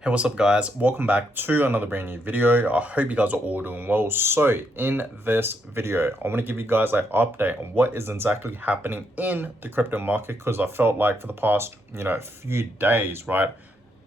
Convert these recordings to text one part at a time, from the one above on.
Hey, what's up guys? Welcome back to another brand new video. I hope you guys are all doing well. So in this video, I want to give you guys an update on what is exactly happening in the crypto market, because I felt like for the past, few days, right,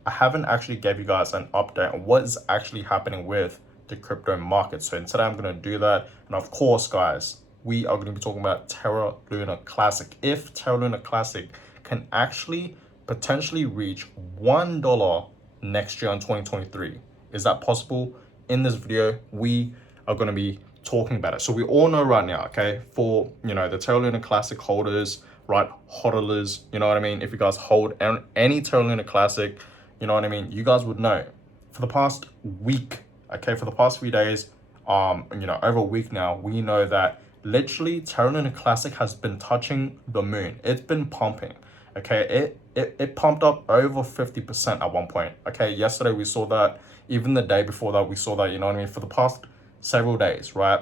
I haven't actually gave you guys an update on what is actually happening with the crypto market. So today I'm going to do that. And of course, guys, we are going to be talking about Terra Luna Classic. If Terra Luna Classic can actually potentially reach $1 next year in 2023. Is that possible? In this video, we are going to be talking about it. So we all know right now, okay, for, the Terra Luna Classic holders, right, hodlers, you know what I mean? If you guys hold any Terra Luna Classic, you know what I mean? You guys would know for the past week, okay, for the past few days, over a week now, we know that literally Terra Luna Classic has been touching the moon. It's been pumping. Okay, it pumped up over 50% at one point. Okay, yesterday we saw that. Even the day before that, we saw that. You know what I mean? For the past several days, right?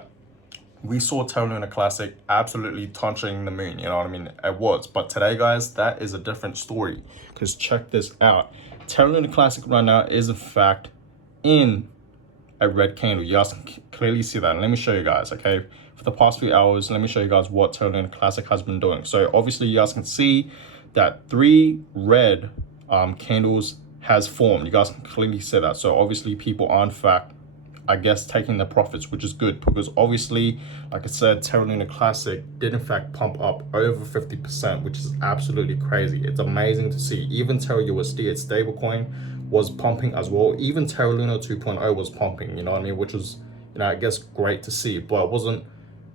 We saw Terra Luna Classic absolutely touching the moon. You know what I mean? It was. But today, guys, that is a different story. Because check this out. Terra Luna Classic right now is in fact in a red candle. You guys can clearly see that. And let me show you guys, okay? For the past few hours, let me show you guys what Terra Luna Classic has been doing. So obviously you guys can see that 3 red candles has formed. You guys can clearly see that. So obviously people are in fact, I guess, taking the profits, which is good, because obviously, like I said, Terra Luna Classic did in fact pump up over 50%, which is absolutely crazy. It's amazing to see. Even Terra USD, its stablecoin, was pumping as well. Even Terra Luna 2.0 was pumping, you know what I mean, which was, I guess, great to see. But it wasn't,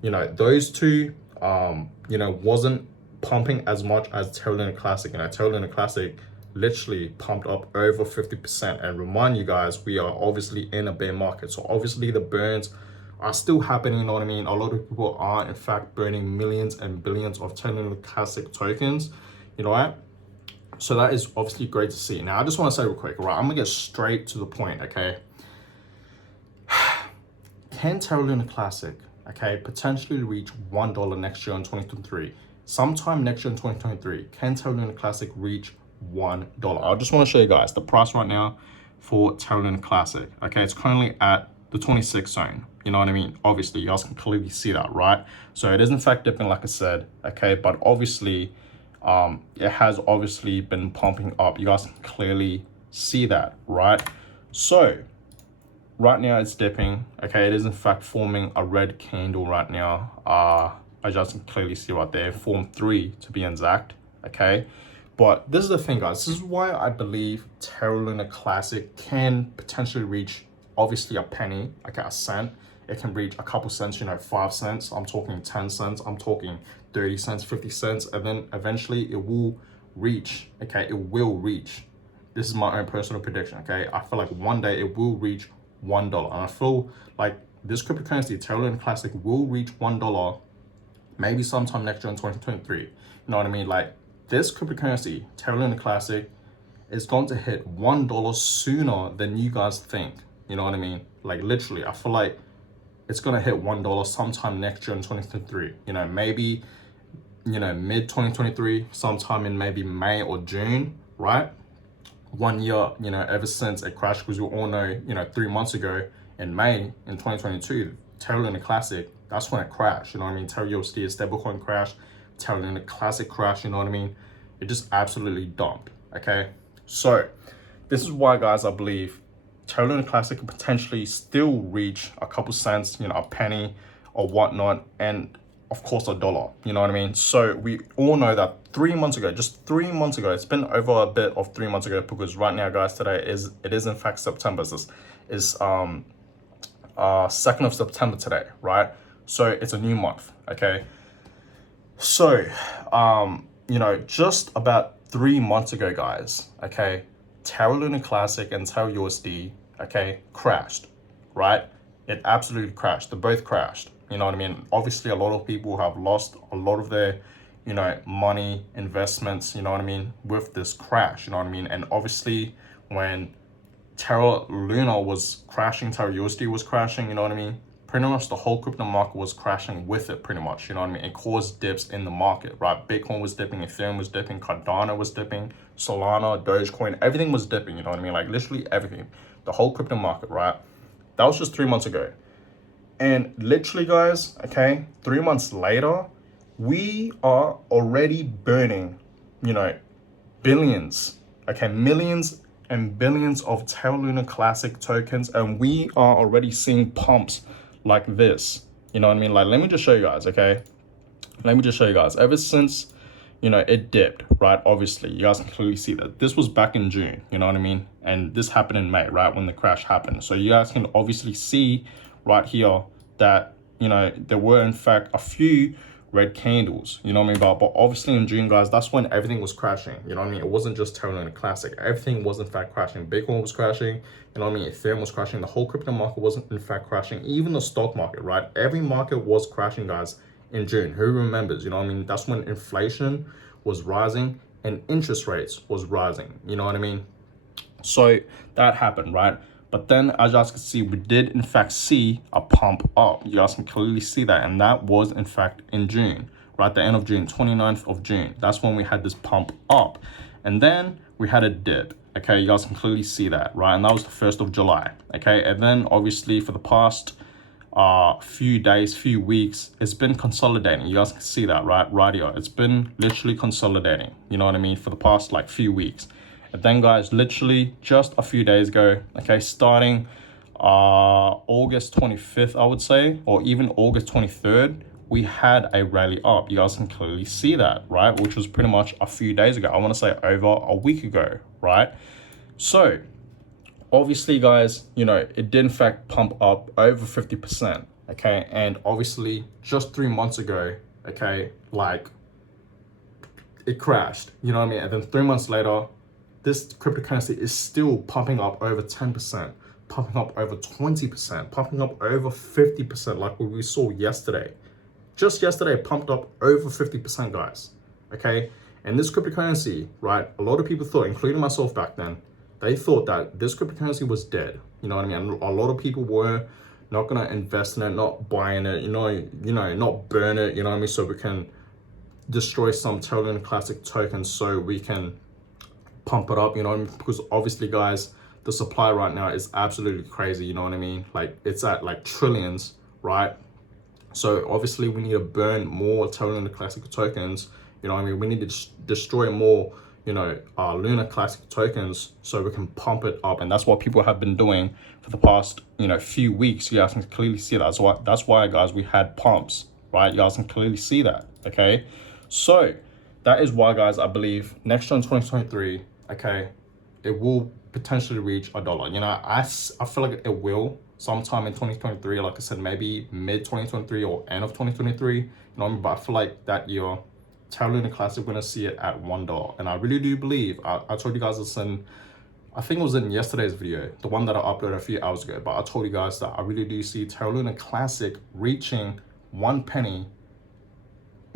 those two, wasn't pumping as much as Terra Luna Classic. Terra Luna Classic literally pumped up over 50%. And remind you guys, we are obviously in a bear market. So obviously the burns are still happening, you know what I mean? A lot of people are in fact burning millions and billions of Terra Luna Classic tokens, you know what? So that is obviously great to see. Now, I just want to say real quick, right? I'm gonna get straight to the point, okay? Can Terra Luna Classic, okay, potentially reach $1 next year in 2023? Sometime next year in 2023, can Terra Luna Classic reach $1? I just want to show you guys the price right now for Terra Luna Classic. Okay, it's currently at the 26 zone. You know what I mean? Obviously, you guys can clearly see that, right? So it is in fact dipping, like I said, okay, but obviously, it has obviously been pumping up. You guys can clearly see that, right? So right now it's dipping. Okay, it is in fact forming a red candle right now. I just can clearly see right there, form 3 to be exact, okay? But this is the thing, guys. This is why I believe Terra Luna Classic can potentially reach, obviously, a penny, okay, a cent. It can reach a couple cents, 5 cents. I'm talking 10 cents. I'm talking 30 cents, 50 cents. And then eventually it will reach, okay? It will reach. This is my own personal prediction, okay? I feel like one day it will reach $1. And I feel like this cryptocurrency, Terra Luna Classic, will reach $1 maybe sometime next year in 2023. You know what I mean? Like, this cryptocurrency, Terra Luna Classic, is going to hit $1 sooner than you guys think. You know what I mean? Like, literally, I feel like it's going to hit $1 sometime next year in 2023. Maybe, mid 2023, sometime in maybe May or June, right? 1 year, ever since it crashed, because we all know, 3 months ago in May in 2022, Terra Luna Classic, that's when it crashed. You know what I mean? Terra USD, stablecoin crashed. Terra Luna Classic crash, you know what I mean? It just absolutely dumped, okay? So this is why, guys, I believe Terra Luna Classic could potentially still reach a couple cents, a penny or whatnot, and of course $1, you know what I mean? So we all know that 3 months ago, just 3 months ago, it's been over a bit of 3 months ago, because right now, guys, today it is in fact September. This is 2nd of September today, right? So it's a new month, okay? So, just about 3 months ago, guys, okay, Terra Luna Classic and Terra USD, okay, crashed, right? It absolutely crashed. They both crashed. You know what I mean? Obviously, a lot of people have lost a lot of their, money, investments, you know what I mean, with this crash, you know what I mean? And obviously, when Terra Luna was crashing, Terra USD was crashing, you know what I mean? pretty much the whole crypto market was crashing with it, pretty much, you know what I mean? It caused dips in the market, right? Bitcoin was dipping, Ethereum was dipping, Cardano was dipping, Solana, Dogecoin, everything was dipping, you know what I mean? Like literally everything, the whole crypto market, right? That was just 3 months ago. And literally, guys, okay, 3 months later, we are already burning, you know, billions, okay, millions and billions of Terra Luna Classic tokens, and we are already seeing pumps like this. You know what I mean? Like, let me just show you guys, okay? Let me just show you guys. Ever since, you know, it dipped, right? Obviously, you guys can clearly see that this was back in June, you know what I mean? And this happened in May, right? When the crash happened. So you guys can obviously see right here that, you know, there were in fact a few red candles, you know what I mean? But obviously in June, guys, that's when everything was crashing, you know what I mean? It wasn't just Terra Luna Classic. Everything was in fact crashing. Bitcoin was crashing, you know what I mean? Ethereum was crashing. The whole crypto market wasn't in fact crashing. Even the stock market, right? Every market was crashing, guys, in June. Who remembers, you know what I mean? That's when inflation was rising and interest rates was rising, you know what I mean? So that happened, right? But then, as you guys can see, we did in fact see a pump up. You guys can clearly see that. And that was in fact in June, right? The end of June, 29th of June. That's when we had this pump up. And then we had a dip. Okay, you guys can clearly see that, right? And that was the 1st of July. Okay, and then obviously for the past few days, few weeks, it's been consolidating. You guys can see that, right here. It's been literally consolidating, you know what I mean, for the past like few weeks. And then, guys, literally just a few days ago, okay, starting August 25th, I would say, or even August 23rd, we had a rally up. You guys can clearly see that, right? Which was pretty much a few days ago. I want to say over a week ago, right? So obviously, guys, you know, it did in fact pump up over 50%, okay? And obviously just 3 months ago, okay, like it crashed, you know what I mean? And then 3 months later, this cryptocurrency is still pumping up over 10%, pumping up over 20%, pumping up over 50%, like what we saw yesterday. Just yesterday, it pumped up over 50%, guys, okay? And this cryptocurrency, right, a lot of people thought, including myself back then, they thought that this cryptocurrency was dead, you know what I mean? And a lot of people were not gonna invest in it, not buying it, you know, not burn it, you know what I mean? So we can destroy some Terra Luna Classic tokens so we can pump it up, you know what I mean? Because obviously, guys, the supply right now is absolutely crazy, you know what I mean? Like it's at like trillions, right? So obviously we need to burn more Terra Luna Classic tokens, you know what I mean? We need to destroy more, you know, Luna Classic tokens so we can pump it up. And that's what people have been doing for the past, you know, few weeks. You guys can clearly see that. That's why, guys, we had pumps, right? You guys can clearly see that, okay? So that is why, guys, I believe next year in 2023, okay, it will potentially reach $1. You know, I feel like it will sometime in 2023. Like I said, maybe mid 2023 or end of 2023. You know, but I feel like that year, Terra Luna Classic, we're gonna see it at $1. And I really do believe, I told you guys this in, I think it was in yesterday's video, the one that I uploaded a few hours ago, but I told you guys that I really do see Terra Luna Classic reaching 1 penny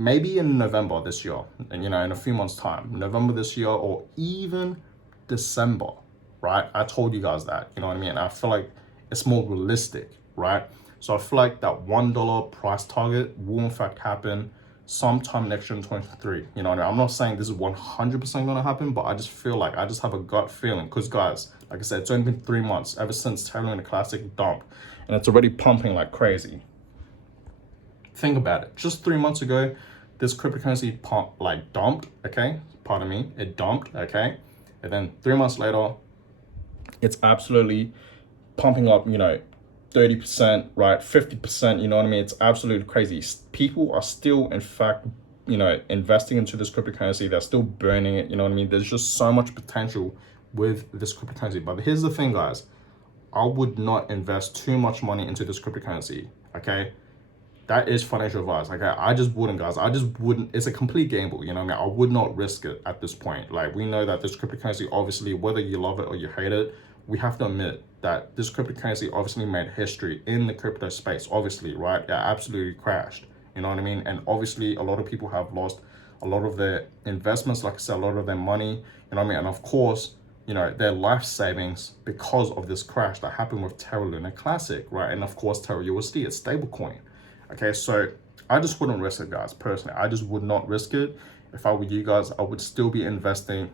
maybe in November this year, and you know, in a few months time, November this year, or even December, right? I told you guys that, you know what I mean? I feel like it's more realistic, right? So I feel like that $1 price target will in fact happen sometime next year in 2023, you know what I mean? I'm not saying this is 100% gonna happen, but I just feel like, I just have a gut feeling, because guys, like I said, it's only been 3 months ever since Terra Luna Classic dumped, and it's already pumping like crazy. Think about it. Just 3 months ago, this cryptocurrency dumped, okay? Pardon me, it dumped, okay? And then 3 months later, it's absolutely pumping up, you know, 30%, right? 50%, you know what I mean? It's absolutely crazy. People are still, in fact, you know, investing into this cryptocurrency. They're still burning it, you know what I mean? There's just so much potential with this cryptocurrency. But here's the thing, guys. I would not invest too much money into this cryptocurrency, okay? That is financial advice. Like I just wouldn't, guys. I just wouldn't. It's a complete gamble, you know what I mean? I would not risk it at this point. Like we know that this cryptocurrency, obviously, whether you love it or you hate it, we have to admit that this cryptocurrency obviously made history in the crypto space, obviously, right? It absolutely crashed, you know what I mean? And obviously, a lot of people have lost a lot of their investments, like I said, a lot of their money, you know what I mean? And of course, you know, their life savings because of this crash that happened with Terra Luna Classic, right? And of course, Terra USD, it's stable coin. Okay, so I just wouldn't risk it, guys. Personally, I just would not risk it. If I were you guys, I would still be investing.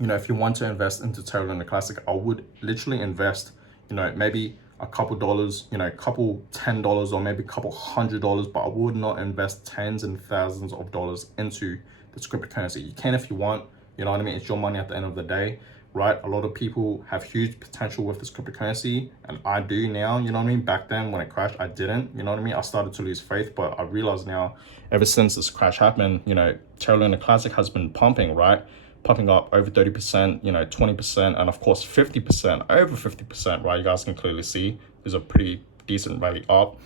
You know, if you want to invest into Terra Luna Classic, I would literally invest, you know, maybe a couple dollars, you know, a couple $10 or maybe a couple $100, but I would not invest tens and thousands of dollars into this cryptocurrency. You can if you want, you know what I mean? It's your money at the end of the day, right? A lot of people have huge potential with this cryptocurrency, and I do now, you know what I mean? Back then when it crashed, I didn't, you know what I mean? I started to lose faith, but I realized now, ever since this crash happened, you know, Terra Luna Classic has been pumping, right? Pumping up over 30%, you know, 20%, and of course 50%, over 50%, right? You guys can clearly see there's a pretty decent rally up.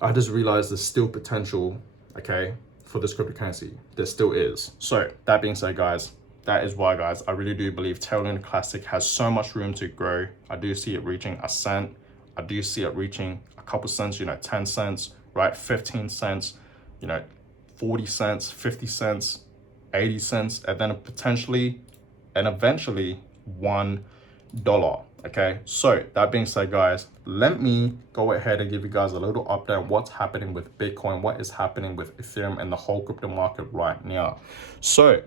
I just realized there's still potential, okay, for this cryptocurrency. There still is. So that being said, guys, that is why, guys, I really do believe Terra Luna Classic has so much room to grow. I do see it reaching a cent. I do see it reaching a couple cents, you know, 10 cents, right? 15 cents, you know, 40 cents, 50 cents, 80 cents, and then potentially and eventually $1. Okay, so that being said, guys, let me go ahead and give you guys a little update on what's happening with Bitcoin, what is happening with Ethereum and the whole crypto market right now. So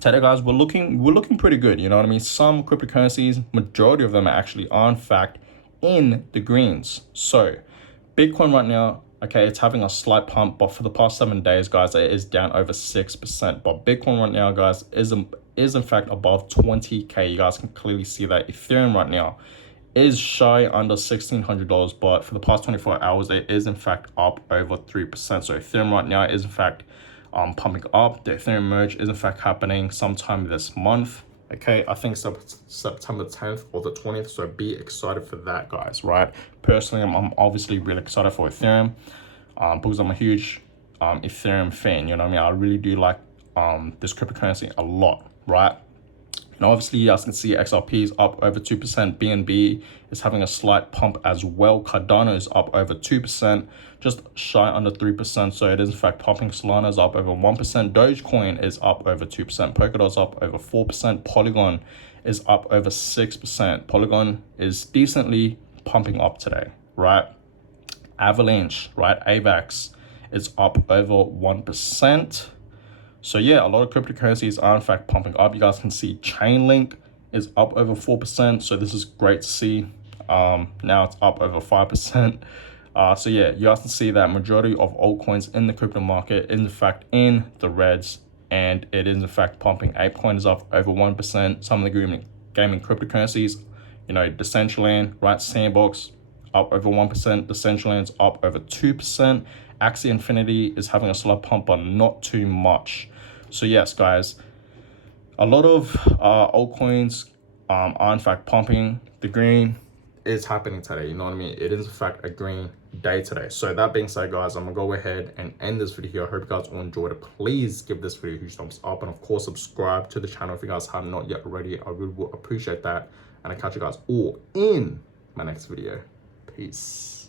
today, guys, we're looking pretty good, you know what I mean? Some cryptocurrencies, majority of them are in fact in the greens. So Bitcoin right now, okay, it's having a slight pump, but for the past 7 days, guys, it is down over 6%. But Bitcoin right now, guys, is in fact above 20K. You guys can clearly see that. Ethereum right now is shy under $1,600, but for the past 24 hours, it is in fact up over 3%. So Ethereum right now is in fact pumping up. The Ethereum merge is in fact happening sometime this month. Okay, I think September 10th or the 20th, so be excited for that, guys, right? Personally, I'm obviously really excited for Ethereum because I'm a huge Ethereum fan, you know what I mean? I really do like this cryptocurrency a lot, right? And obviously, you guys can see XRP is up over 2%. BNB is having a slight pump as well. Cardano is up over 2%, just shy under 3%. So it is in fact pumping. Solana is up over 1%. Dogecoin is up over 2%. Polkadot's up over 4%. Polygon is up over 6%. Polygon is decently pumping up today, right? Avalanche, right? AVAX is up over 1%. So yeah, a lot of cryptocurrencies are in fact pumping up. You guys can see Chainlink is up over 4%. So this is great to see. Now it's up over 5%. So yeah, you guys can see that majority of altcoins in the crypto market is in fact in the reds, and it is in fact pumping. Apecoin is up over 1%. Some of the gaming cryptocurrencies, you know, Decentraland, right? Sandbox up over 1%. Decentraland's up over 2%. Axie Infinity is having a slight pump, but not too much. So yes, guys, a lot of altcoins are in fact pumping. The green is happening today, you know what I mean? It is in fact a green day today. So that being said, guys, I'm gonna go ahead and end this video here. I hope you guys all enjoyed it. Please give this video a huge thumbs up, and of course subscribe to the channel if you guys have not yet already. I really would appreciate that, and I'll catch you guys all in my next video. Peace.